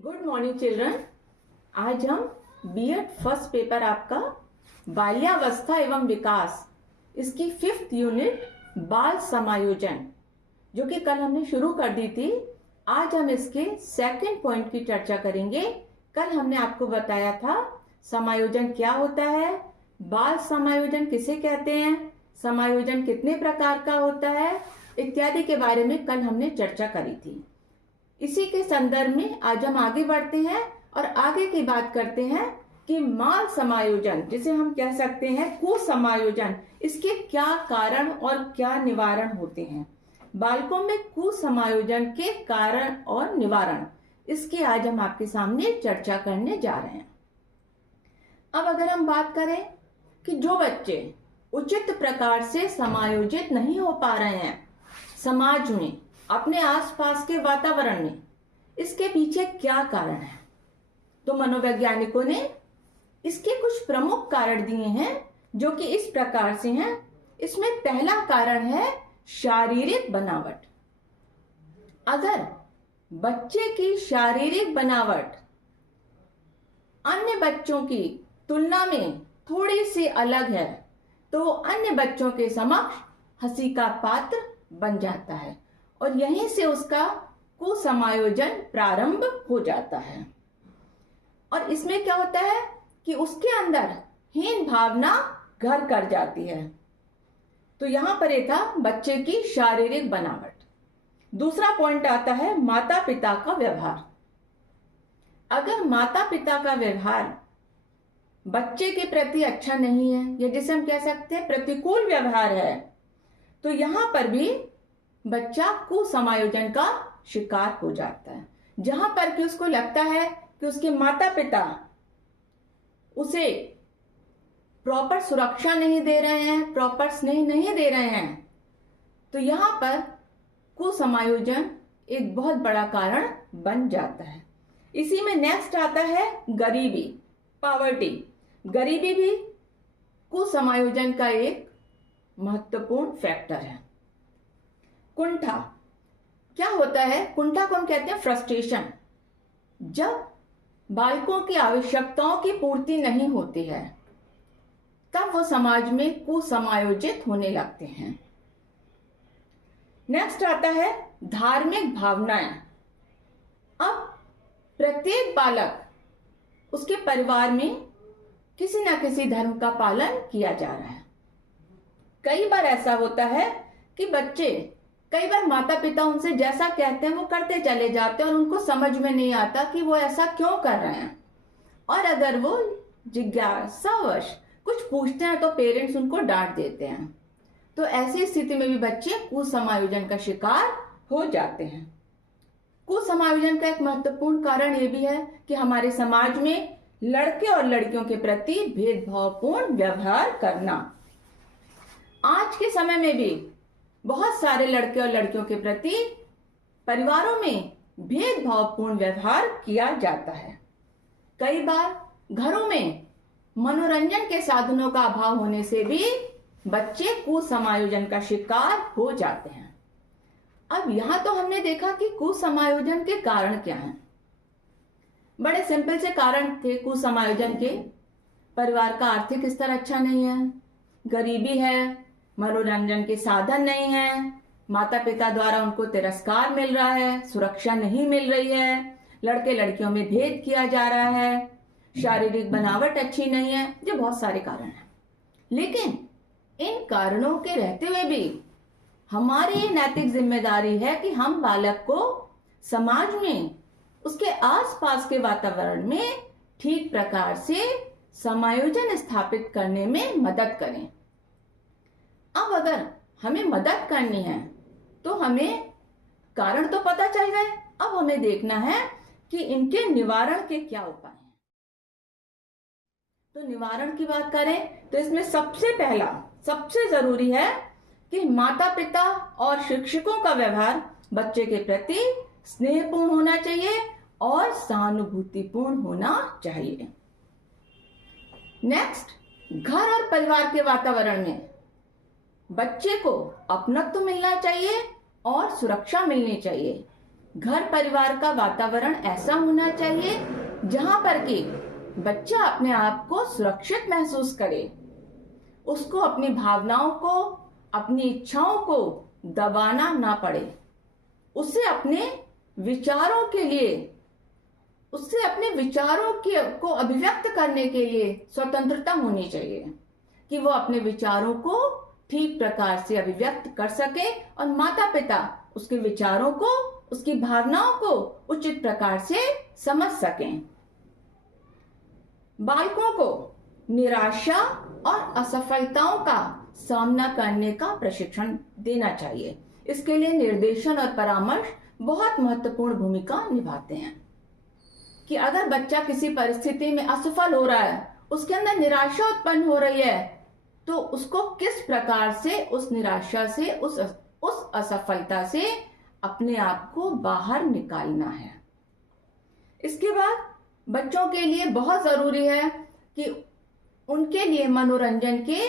Good morning children. आज हम BEd first paper आपका बाल्यावस्था एवं विकास इसकी 5th यूनिट बाल समायोजन जो कि कल हमने शुरू कर दी थी, आज हम इसके 2nd पॉइंट की चर्चा करेंगे। कल हमने आपको बताया था समायोजन क्या होता है, बाल समायोजन किसे कहते हैं, समायोजन कितने प्रकार का होता है इत्यादि के बारे में कल हमने चर्चा करी थी। इसी के संदर्भ में आज हम आगे बढ़ते हैं और आगे की बात करते हैं कि माल समायोजन जिसे हम कह सकते हैं कुसमायोजन, इसके क्या कारण और क्या निवारण होते हैं। बालकों में कुसमायोजन के कारण और निवारण, इसकी आज हम आपके सामने चर्चा करने जा रहे हैं। अब अगर हम बात करें कि जो बच्चे उचित प्रकार से समायोजित नहीं हो पा रहे हैं समाज में, अपने आसपास के वातावरण में, इसके पीछे क्या कारण है, तो मनोवैज्ञानिकों ने इसके कुछ प्रमुख कारण दिए हैं जो कि इस प्रकार से हैं। इसमें पहला कारण है शारीरिक बनावट। अगर बच्चे की शारीरिक बनावट अन्य बच्चों की तुलना में थोड़ी सी अलग है तो अन्य बच्चों के समक्ष हंसी का पात्र बन जाता है और यहीं से उसका कुसमायोजन प्रारंभ हो जाता है। और इसमें क्या होता है कि उसके अंदर हीन भावना घर कर जाती है। तो यहां पर ये था बच्चे की शारीरिक बनावट। दूसरा पॉइंट आता है माता पिता का व्यवहार। अगर माता पिता का व्यवहार बच्चे के प्रति अच्छा नहीं है या जिसे हम कह सकते हैं प्रतिकूल व्यवहार है, तो यहां पर भी बच्चा कुसमायोजन का शिकार हो जाता है। जहां पर कि उसको लगता है कि उसके माता पिता उसे प्रॉपर सुरक्षा नहीं दे रहे हैं, प्रॉपर स्नेह नहीं दे रहे हैं, तो यहां पर कुसमायोजन एक बहुत बड़ा कारण बन जाता है। इसी में नेक्स्ट आता है गरीबी, पॉवर्टी। गरीबी भी कुसमायोजन का एक महत्वपूर्ण फैक्टर है। कुंठा क्या होता है, कुंठा को हम कहते हैं फ्रस्ट्रेशन। जब बालकों की आवश्यकताओं की पूर्ति नहीं होती है तब वो समाज में कुसमायोजित होने लगते हैं। नेक्स्ट आता है धार्मिक भावनाएं। अब प्रत्येक बालक उसके परिवार में किसी ना किसी धर्म का पालन किया जा रहा है। कई बार ऐसा होता है कि बच्चे, कई बार माता पिता उनसे जैसा कहते हैं वो करते चले जाते हैं और उनको समझ में नहीं आता कि वो ऐसा क्यों कर रहे हैं। और अगर वो जिज्ञासावश कुछ पूछते हैं तो पेरेंट्स उनको डांट देते हैं। तो ऐसी स्थिति में भी बच्चे कुसमायोजन का शिकार हो जाते हैं। कुसमायोजन का एक महत्वपूर्ण कारण ये भी है कि हमारे समाज में लड़के और लड़कियों के प्रति भेदभावपूर्ण व्यवहार करना। आज के समय में भी बहुत सारे लड़के और लड़कियों के प्रति परिवारों में भेदभावपूर्ण व्यवहार किया जाता है। कई बार घरों में मनोरंजन के साधनों का अभाव होने से भी बच्चे कुसमायोजन का शिकार हो जाते हैं। अब यहां तो हमने देखा कि कुसमायोजन के कारण क्या हैं। बड़े सिंपल से कारण थे कुसमायोजन के। परिवार का आर्थिक स्तर अच्छा नहीं है, गरीबी है, मनोरंजन के साधन नहीं है, माता पिता द्वारा उनको तिरस्कार मिल रहा है, सुरक्षा नहीं मिल रही है, लड़के लड़कियों में भेद किया जा रहा है, शारीरिक बनावट अच्छी नहीं है। ये बहुत सारे कारण हैं। लेकिन इन कारणों के रहते हुए भी हमारी नैतिक जिम्मेदारी है कि हम बालक को समाज में, उसके आसपास के वातावरण में ठीक प्रकार से समायोजन स्थापित करने में मदद करें। अब अगर हमें मदद करनी है तो हमें कारण तो पता चल गए, अब हमें देखना है कि इनके निवारण के क्या उपाय हैं। तो निवारण की बात करें तो इसमें सबसे पहला, सबसे जरूरी है कि माता पिता और शिक्षकों का व्यवहार बच्चे के प्रति स्नेहपूर्ण होना चाहिए और सहानुभूतिपूर्ण होना चाहिए। नेक्स्ट, घर और परिवार के वातावरण में बच्चे को अपनत्व मिलना चाहिए और सुरक्षा मिलनी चाहिए। घर परिवार का वातावरण ऐसा होना चाहिए जहां पर कि बच्चा अपने आप को सुरक्षित महसूस करे, उसको अपनी भावनाओं को, अपनी इच्छाओं को दबाना ना पड़े, उसे अपने विचारों को अभिव्यक्त करने के लिए स्वतंत्रता होनी चाहिए कि वो अपने विचारों को ठीक प्रकार से अभिव्यक्त कर सके और माता पिता उसके विचारों को, उसकी भावनाओं को उचित प्रकार से समझ सकें। बालकों को निराशा और असफलताओं का सामना करने का प्रशिक्षण देना चाहिए। इसके लिए निर्देशन और परामर्श बहुत महत्वपूर्ण भूमिका निभाते हैं कि अगर बच्चा किसी परिस्थिति में असफल हो रहा है, उसके अंदर निराशा उत्पन्न हो रही है, तो उसको किस प्रकार से उस निराशा से, उस असफलता से अपने आप को बाहर निकालना है। इसके बाद बच्चों के लिए बहुत जरूरी है कि उनके लिए मनोरंजन के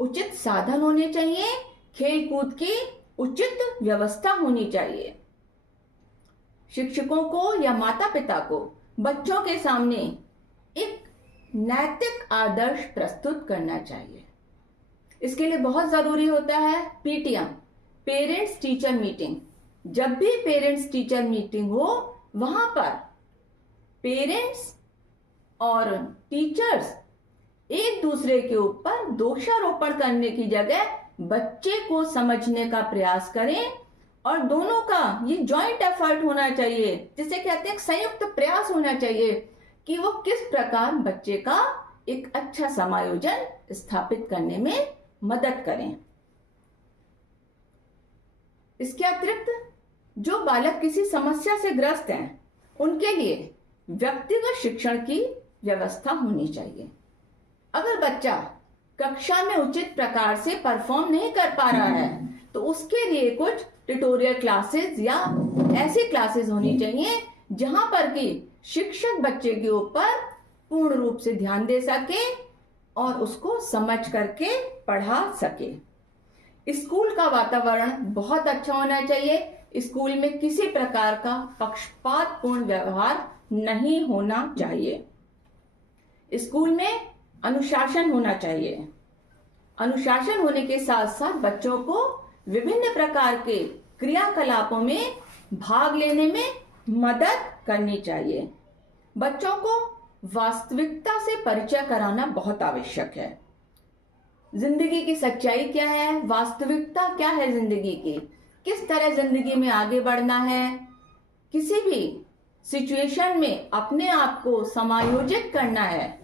उचित साधन होने चाहिए, खेल कूद की उचित व्यवस्था होनी चाहिए। शिक्षकों को या माता पिता को बच्चों के सामने एक नैतिक आदर्श प्रस्तुत करना चाहिए। इसके लिए बहुत जरूरी होता है पीटीएम, पेरेंट्स टीचर मीटिंग। जब भी पेरेंट्स टीचर मीटिंग हो, वहां पर पेरेंट्स और टीचर्स एक दूसरे के ऊपर दोषारोपण करने की जगह बच्चे को समझने का प्रयास करें और दोनों का ये जॉइंट एफर्ट होना चाहिए, जिसे कहते हैं संयुक्त प्रयास होना चाहिए कि वो किस प्रकार बच्चे का एक अच्छा समायोजन स्थापित करने में मदद करें। इसके अतिरिक्त जो बालक किसी समस्या से ग्रस्त हैं, उनके लिए व्यक्तिगत शिक्षण की व्यवस्था होनी चाहिए। अगर बच्चा कक्षा में उचित प्रकार से परफॉर्म नहीं कर पा रहा है, तो उसके लिए कुछ ट्यूटोरियल क्लासेस या ऐसी क्लासेस होनी चाहिए जहां पर कि शिक्षक बच्चे के ऊपर पूर्ण रूप से ध्यान दे सके और उसको समझ करके पढ़ा सके। स्कूल का वातावरण बहुत अच्छा होना चाहिए। स्कूल में किसी प्रकार का पक्षपातपूर्ण व्यवहार नहीं होना चाहिए। स्कूल में अनुशासन होना चाहिए। अनुशासन होने के साथ साथ बच्चों को विभिन्न प्रकार के क्रियाकलापों में भाग लेने में मदद करनी चाहिए। बच्चों को वास्तविकता से परिचय कराना बहुत आवश्यक है। जिंदगी की सच्चाई क्या है, वास्तविकता क्या है जिंदगी की, किस तरह जिंदगी में आगे बढ़ना है, किसी भी सिचुएशन में अपने आप को समायोजित करना है,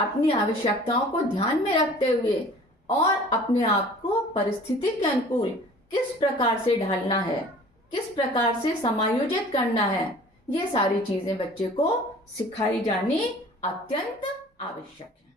अपनी आवश्यकताओं को ध्यान में रखते हुए और अपने आप को परिस्थिति के अनुकूल किस प्रकार से ढालना है, किस प्रकार से समायोजित करना है, ये सारी चीजें बच्चे को सिखाई जानी अत्यंत आवश्यक है।